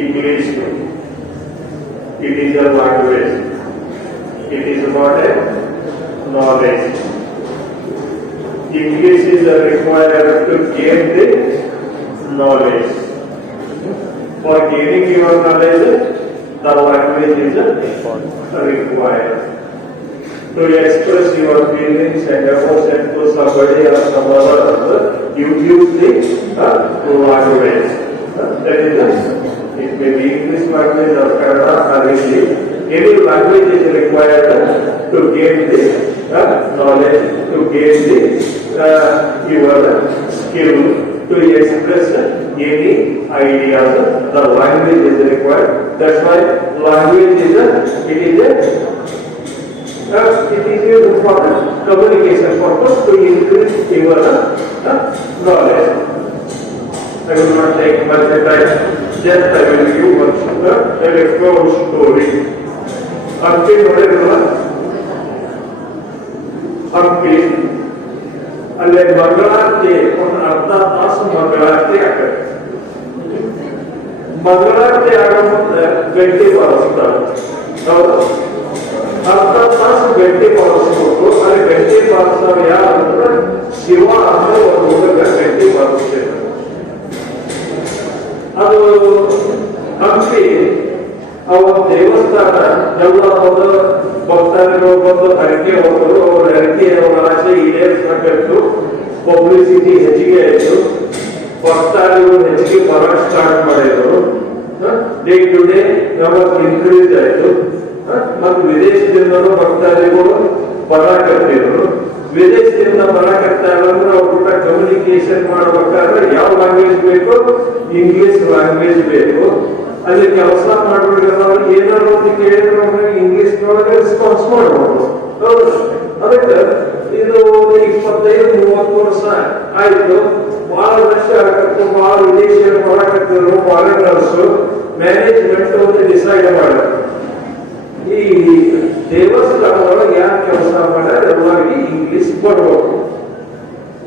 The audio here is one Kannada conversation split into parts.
English. It is a language. It is about a knowledge. English is required to gain the knowledge. For gaining your knowledge, the language is required. To express your feelings and emotions to somebody or some other, you use the language. That is, it may be English language or Kannada or Hindi. Any language is required to gain the knowledge, to gain the your skill, to express any ideas. The language is required. That's why language is used for communication purpose to increase your knowledge. I will not take much time. Just I will give one story. Hampi ನೋಡಿದ್ರಲ್ಲ, ಹಂಪಿ ಅಲ್ಲೇ ಮಂಗಳಾರತಿ ಒಂದು ಅರ್ಧ ತಾಸು ಮಂಗಳಾರತಿ ಆಗತ್ತೆ. ಮಂಗಳಾರತಿ ಆಗೋ ಮುಂದೆ ಗಂಟೆ ಬಾರಿಸ್ತಾರೆ. ಹೌದು, ಅರ್ಧ ತಾಸು ಗಂಟೆ ಬಾರಿಸ್ಬೇಕು. ಅಲ್ಲಿ ಗಂಟೆ ಬಾರಿಸೋರು ಯಾರು ಅಂದ್ರೆ ಶಿವ ಅಂದ್ರೆ ಒಂದು ಹುಡುಗ ಗಂಟೆ ಬಾರಿಸ್ತೇನೆ. ಅದು ಹಂಪಿ ಅವರ ದೇವಸ್ಥಾನ ಎಲ್ಲ ಬಂದು ಭಕ್ತರು ಬಂದು ಹರಕೆ ಹೋದರು. ಅವ್ರ ಹರಕೆ ಅವರ ಆಸೆ ಈಡೇರಿಸಬೇಕು. ಪಬ್ಲಿಸಿಟಿ ಹೆಚ್ಚಿಗೆ ಆಯಿತು. ಭಕ್ತಾದಿಗಳು ಹೆಚ್ಚಿಗೆ ಬರೋಕ್ಕೆ ಸ್ಟಾರ್ಟ್ ಮಾಡಿದ್ರು. ಡೇ ಟು ಡೇ ನಮಗೆ ಇನ್ಕ್ರೀಸ್ ಆಯಿತು. ಮತ್ತು ವಿದೇಶದಿಂದಲೂ ಭಕ್ತಾದಿಗಳು ಬರಾಕತ್ತಿದ್ರು. ವಿದೇಶದಿಂದ ಬರಾಕತ್ತಾರಂದ್ರೆ ಅವ್ರ ಕೂಡ ಕಮ್ಯುನಿಕೇಶನ್ ಮಾಡ್ಬೇಕಾದ್ರೆ ಯಾವ ಲ್ಯಾಂಗ್ವೇಜ್ ಬೇಕು? ಇಂಗ್ಲಿಷ್ ಲ್ಯಾಂಗ್ವೇಜ್ ಬೇಕು. ಅಲ್ಲಿ ಕೆಲಸ ಮಾಡೋರು ಏನಾದ್ರು ಒಂದು ಕೇಳಿದ್ರು ಇಂಗ್ಲಿಷ್ ನೊಳಗೆ ರೆಸ್ಪಾನ್ಸ್ ಮಾಡಬಹುದು. ಅದಕ್ಕೆ ಇದು 25-30 ವರ್ಷ ಆಯ್ತು. ಬಹಳ ವರ್ಷ ಆಗತ್ತು. ಬಹಳ ವಿದೇಶಿಯರು ಬರಾಕತ್ತಿದ್ರು, ಫಾರಿನರ್ಸ್. ಮ್ಯಾನೇಜ್ಮೆಂಟ್ ಒಂದು ಡಿಸೈಡ್ ಮಾಡ್ಯಾರ, ಈ ದೇವಸ್ಥಾನ ಒಳಗೆ ಯಾರು ಕೆಲಸ ಮಾಡ್ಯಾರ ಎಲ್ಲರಿಗೆ ಇಂಗ್ಲಿಷ್ ಬರ್ಬೇಕು.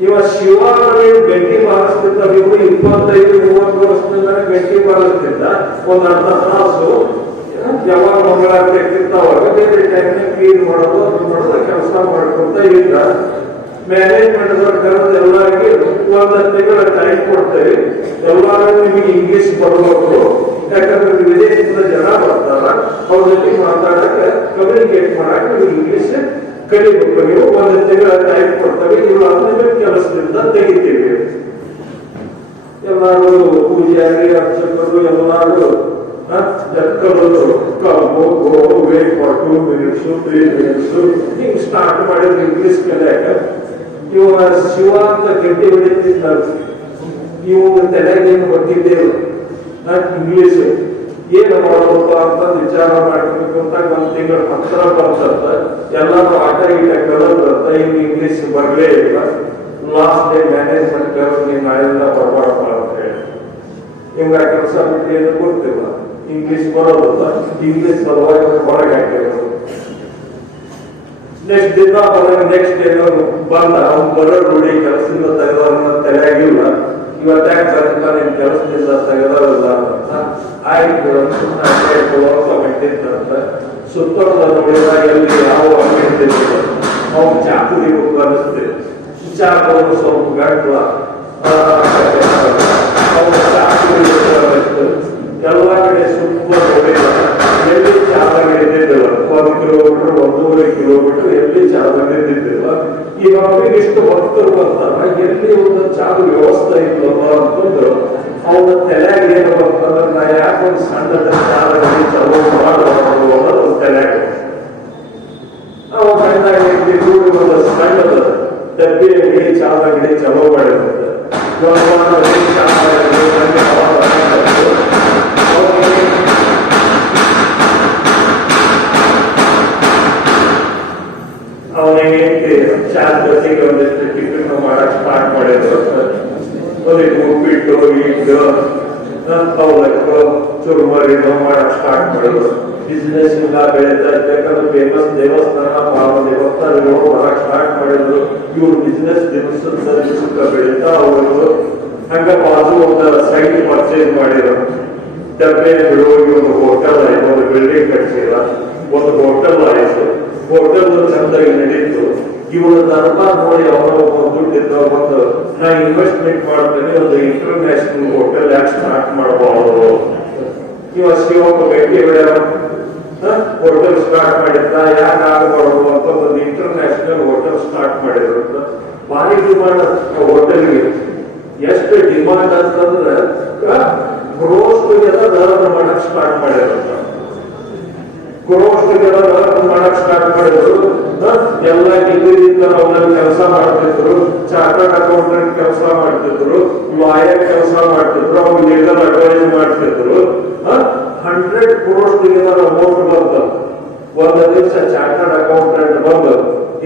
ಇವ ಶಿವಾಲಯ ಗಂಟೆ ಬಾರಿಸ್ತಿದ್ದ. ಇವು 25-30 ವರ್ಷದಿಂದ ಗಂಟೆ ಬಾರಿಸ್ತಿದ್ದ. ಒಂದು ಅರ್ಧ ತಾಸು ಯಾವಾಗ ಮಂಗಳಾರತಿ ಆಗ್ತಿತ್ತು ಅವಾಗ ಬೇರೆ ಟೈಮ್ನ ಕ್ಲೀನ್ ಮಾಡೋದು ಅದು ಮಾಡೋದು ಕೆಲಸ ಮಾಡ್ಕೊಂತ ಇದ್ದ. ಮ್ಯಾನೇಜ್ಮೆಂಟ್ ಕರೆದು ಎಲ್ಲರಿಗೆ ಒಂದು ತಿಂಗಳ ಟೈಮ್ ಕೊಡ್ತೇವೆ, ಎಲ್ಲರೂ ನಿಮಗೆ ಇಂಗ್ಲಿಷ್ ಬರಬೇಕು. ಯಾಕಂದ್ರೆ ವಿದೇಶದಿಂದ ಜನ ಬರ್ತಾರ, ಅವ್ರ ಜೊತೆ ಮಾತಾಡಕ್ಕೆ ಕಮ್ಯುನಿಕೇಟ್ ಮಾಡಕ್ಕೆ ನೀವು ಇಂಗ್ಲಿಷ್ ಕಲಿಬೇಕು. ನೀವು ಒಂದು ತಿಂಗಳ ಟೈಮ್ ಕೊಡ್ತೇವೆ, ನೀವು ಅದನ್ನ ಕೆಲಸದಿಂದ ತೆಗಿತೀವಿ. ಎಲ್ಲಾರು ಪೂಜಾರಿ ಅರ್ಚಕರು ಎಲ್ಲಾರು ವೇಟ್ ಫಾರ್ 2 minutes 3 minutes ಹಿಂಗ್ ಸ್ಟಾರ್ಟ್ ಮಾಡಿದ್ರು ಇಂಗ್ಲಿಷ್ ಕಲಿಯಾಕ. ಇವ ಶಿವ ಅಂತ ಗಂಟೆ ಹೊಡಿತಿದ್ದ. ನೀವು ತಲೆಗೇನು ಗೊತ್ತಿದ್ದೇವೆ ಇಂಗ್ಲಿಷ್ ಏನು ಮಾಡೋದಪ್ಪ ಅಂತ ವಿಚಾರ ಮಾಡ್ಬೇಕು ಅಂತ 1 ತಿಂಗಳ ಹತ್ರ ಬರ್ತದ. ಎಲ್ಲರೂ ಆಟ ಗೀಟ ಕಲಿತ ಇನ್ನು ಇಂಗ್ಲಿಷ್ ಬರ್ಲೇ ಇಲ್ಲ. ಲಾಸ್ಟ್ ಡೇ ಮ್ಯಾನೇಜ್ಮೆಂಟ್ ಕರೆದು ನೀವು ನಾಳೆಯಿಂದ ಬರ್ಬಾರಪ್ಪ ಅಂತ ಹೇಳಿ ಹಿಂಗ ಕೆಲಸ ಬಿಟ್ಟು ಏನು ಗೊತ್ತಿಲ್ಲ. ಇಂಗ್ಲಿಷ್ ಬರೋದಲ್ಲ, ಇಂಗ್ಲಿಷ್ ಸಲುವಾಗಿ ಹೊರಗೆ ಹಾಕಿರೋದು. ನೆಕ್ಸ್ಟ್ ದಿನ ನೆಕ್ಸ್ಟ್ ಡೇ ಬಂದ ಅವ್ನು ಬರೋ ನೋಡಿ ಕೆಲಸದಿಂದ ತೆಗೆದವನ್ನ ತಲೆಯಾಗಿಲ್ಲ. ಇವತ್ತಾಗ ಬಂದ ನಿಮ್ ಕೆಲಸದಿಂದ ತೆಗೆದವಲ್ಲ ಅಂತ ಆಯ್ತು ಮೆಟ್ಟಿದ್ದಂತ. ಸುತ್ತೋದ ನೋಡಿದ ಎಲ್ಲಿ ಯಾವ ಅಂಗಡಿ ಅವ್ನು ಚಾ ಕುಡಿಬೇಕು ಅನಿಸ್ತೆ. ಚಾ ಬಂದು ಸ್ವಲ್ಪ ಗಂಟ್ಲ ಅವ್ನು ಚಾ ಕುಡಿಬೇಕು. ಎಲ್ಲ ಕಡೆ ಸುತ್ತ ನೋಡಿದ ಎಲ್ಲಿ ಚಾದ ಹಿಡಿದಿದ್ದಿಲ್ಲ. 1 ಕಿಲೋಮೀಟರ್ 1.5 ಕಿಲೋಮೀಟರ್ ಎಲ್ಲಿ ಚಾದ ಹಿಡಿದಿದ್ದಿಲ್ಲ. ಈಗ ಅವ್ರಿಗೆ ಎಷ್ಟು ಭಕ್ತರು ಬರ್ತಾರ, ಎಲ್ಲಿ ಒಂದು ಚಾದ ವ್ಯವಸ್ಥೆ ಇಲ್ಲಲ್ಲ ಅಂತಂದು ಅವನ ತಲೆಯಾಗ ಏನು ಬರ್ತಂದ್ರೆ ನಾ ಯಾಕೆ ಒಂದು ಸಣ್ಣ ಚಾದ ಹಿಡಿ ಚಲೋ ಮಾಡೋದು ಅನ್ನೋದು ತಲೆಯಾಗ. ಅವ ಮಣ್ಣಾಗ ಒಂದು ಸಣ್ಣದ ಡಬ್ಬಿ ಹಿಡಿ ಚಾದ ಹಿಡಿ ಚಲೋ ಮಾಡಿರುತ್ತೆ. ಅವನಿಗೆ ಚಾದ ಜೊತೆಗೆ ಒಂದಿಷ್ಟು ಟಿಫಿನ್ ಮಾಡಕ್ ಸ್ಟಾರ್ಟ್ ಮಾಡಿದ್ರು. ಒಂದಿಟ್ಟು ಉಪ್ಪಿಟ್ಟು, ಹಿಟ್ಟು, ಅವಲಕ್ಕಿ, ಚುರುಮರಿನೋ ಮಾಡಕ್ ಸ್ಟಾರ್ಟ್ ಮಾಡಿದ್ರು. ಬಿಸ್ನೆಸ್ ಇಲ್ಲ ಬೆಳೀತಾ ಇರ್ಬೇಕಂದ್ರೆ ಫೇಮಸ್ ದೇವಸ್ಥಾನ ಭಾವ ದೇವಸ್ಥಾನಗಳು ಮಾಡಕ್ ಸ್ಟಾರ್ಟ್ ಮಾಡಿದ್ರು. ಇವ್ರು ಬಿಸ್ನೆಸ್ ದಿವಸಕ್ಕ ಬೆಳೀತಾ ಅವರು ಹಂಗ ಬಾಜು ಒಂದು ಸೈಟ್ ಪರ್ಚೇಸ್ ಮಾಡಿದ್ರು. ಡಬ್ಬೆ ಬಿಡುವಾಗಿ ಒಂದು ಹೋಟೆಲ್ ಆಯ್ತು, ಒಂದು ಬಿಲ್ಡಿಂಗ್ ಕಟ್ಸಿಲ್ಲ, ಒಂದು ಹೋಟೆಲ್ ಆಯ್ತು, ಹೋಟೆಲ್ ಚಂದಾಗಿ ನಡೀತು. ಇವರ ದರ್ಬಾರ್ ನೋಡಿ ಅವರ ದುಡ್ಡಿದ್ದ ಒಂದು ನಾ ಇನ್ವೆಸ್ಟ್ಮೆಂಟ್ ಮಾಡ್ತೇನೆ, ಒಂದು ಇಂಟರ್ನ್ಯಾಷನಲ್ ಹೋಟೆಲ್ ಯಾಕೆ ಸ್ಟಾರ್ಟ್ ಮಾಡಬಾರದು? ಇವ ಶಿವಪ್ಪ ಗಟ್ಟಿ ಬಿಡ್ಯಾರ ಹೋಟೆಲ್ ಸ್ಟಾರ್ಟ್ ಮಾಡಿದ್ದ, ಯಾಕೆ ಆಗಬಾರದು ಅಂತ ಒಂದು ಇಂಟರ್ನ್ಯಾಷನಲ್ ಹೋಟೆಲ್ ಸ್ಟಾರ್ಟ್ ಮಾಡಿದ್ರು. ಭಾರಿ ಡಿಮಾಂಡ್ ಹೋಟೆಲ್ಗೆ. ಎಷ್ಟು ಡಿಮಾಂಡ್ ಅಂತಂದ್ರೆ ಕ್ರೋಸ್ಗೆಲ್ಲ ರನ್ ಮಾಡಕ್ ಸ್ಟಾರ್ಟ್ ಮಾಡಿರಂತ. ಕ್ರೋಸ್ಗೆಲ್ಲ ರನ್ ಮಾಡಕ್ ಸ್ಟಾರ್ಟ್ ಮಾಡಿದ್ರು. ಎಲ್ಲ ಡಿಗ್ರಿಯಿಂದ ಅವರಲ್ಲಿ ಕೆಲಸ ಮಾಡ್ತಿದ್ರು, ಚಾರ್ಟರ್ಡ್ ಅಕೌಂಟೆಂಟ್ ಕೆಲಸ ಮಾಡ್ತಿದ್ರು, ಲಾಯರ್ ಕೆಲಸ ಮಾಡ್ತಿದ್ರು, ಅವ್ರು ಲೀಗಲ್ ಅಡ್ವೈಸ್ ಮಾಡ್ತಿದ್ರು. 100 crores ಅಮೌಂಟ್ ಬಂದ. ಒಂದು ದಿವಸ ಚಾರ್ಟರ್ಡ್ ಅಕೌಂಟೆಂಟ್ ಬಂದು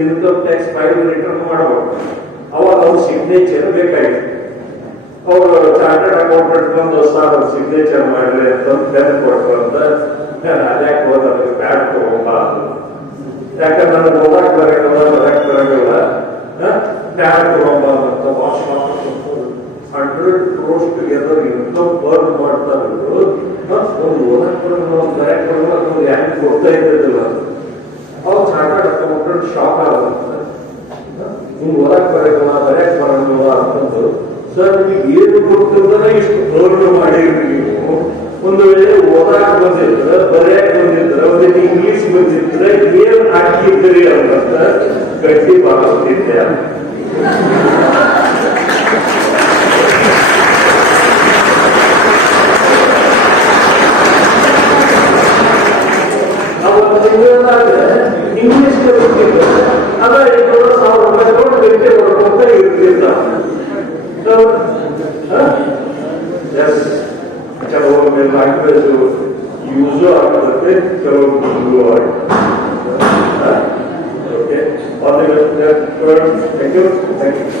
ಇನ್ಕಮ್ ಟ್ಯಾಕ್ಸ್ ಫೈಲ್ ರಿಟರ್ನ್ ಮಾಡಬೇಕು. ಅವಾಗ ಅವ್ರ ಸಿಗ್ನೇಚರ್ ಬೇಕಾಗಿತ್ತು. ಅವರು ಚಾರ್ಟರ್ಡ್ ಅಕೌಂಟೆಂಟ್ ಬಂದು ಸರ್ ಸಿಗ್ನೇಚರ್ ಮಾಡ್ರಿ ಅಂತ ಪೆನ್ ಕೊಡ್ಕೊಂತ ಅದ್ಯಾಕೆ ಹೋದ್ರೆ ಬ್ಯಾಡ್ ತಗೊಂಬ, ಯಾಕಂದ್ರೆ ನನಗೆ ಓದಾಕ್ ಬರಂಗಿಲ್ಲ ಬ್ಯಾಡ್ ತಗೊಂಬ ಅಂತ wash 100 crores together income burn ಮಾಡ್ತಾ ಇದ್ರು. ಒಂದು ಓದಾಕ್ ಬರಂಗಿಲ್ಲ, ಒಂದು ಬರಕ್ ಬರಂಗಿಲ್ಲ, ನಮ್ಗೆ ಯಾಕೆ ಕೊಡ್ತಾ ಇದ್ದಿಲ್ಲ. ಅವ್ರು ಚಾರ್ಟರ್ಡ್ ಅಕೌಂಟೆಂಟ್ ಶಾಕ್ ಆಗುತ್ತೆ. ನಿಮ್ಗೆ ಓದಾಕ್ ಬರಂಗಿಲ್ಲ, ಬರಕ್ ಬರಂಗಿಲ್ಲ ಅಂತಂದು ಸರ್ ನಿಮಗೆ ಏನು ಕೊಡ್ತಿದ್ರೆ ಇಷ್ಟು ಗೌರವ ಮಾಡಿದ್ರಿ ನೀವು. ಒಂದು ವೇಳೆ ಓದಾಕ್ ಬಂದಿದ್ರೆ, ಬರೆಯಕ್ ಬಂದಿದ್ರೆ, ಒಂದು ಇಂಗ್ಲಿಷ್ ಬಂದಿದ್ರೆ ಏನ್ ಹಾಕಿದ್ರಿ ಅಂತ ಗಟ್ಟಿ ಬಾರಿಸ್ತಿದ್ದೆ. ಇಂಗ್ಲಿಷ್ ಕಲಿತಿದ್ದ ಅದ 2,000 ರೂಪಾಯಿ ತಗೊಂಡು ಗಂಟೆ ಬರ್ಕೊಂತ ಇರ್ತಿದ್ದ. ಕೆಲವೊಮ್ಮೆ ಲ್ಯಾಂಗ್ವೇಜ್ ಯೂಸು ಆಗ್ತದೆ, ಕೆಲವೊಮ್ಮೆ ಯೂಸು ಆಗ್ತದೆ. Okay, all the best. Thank you.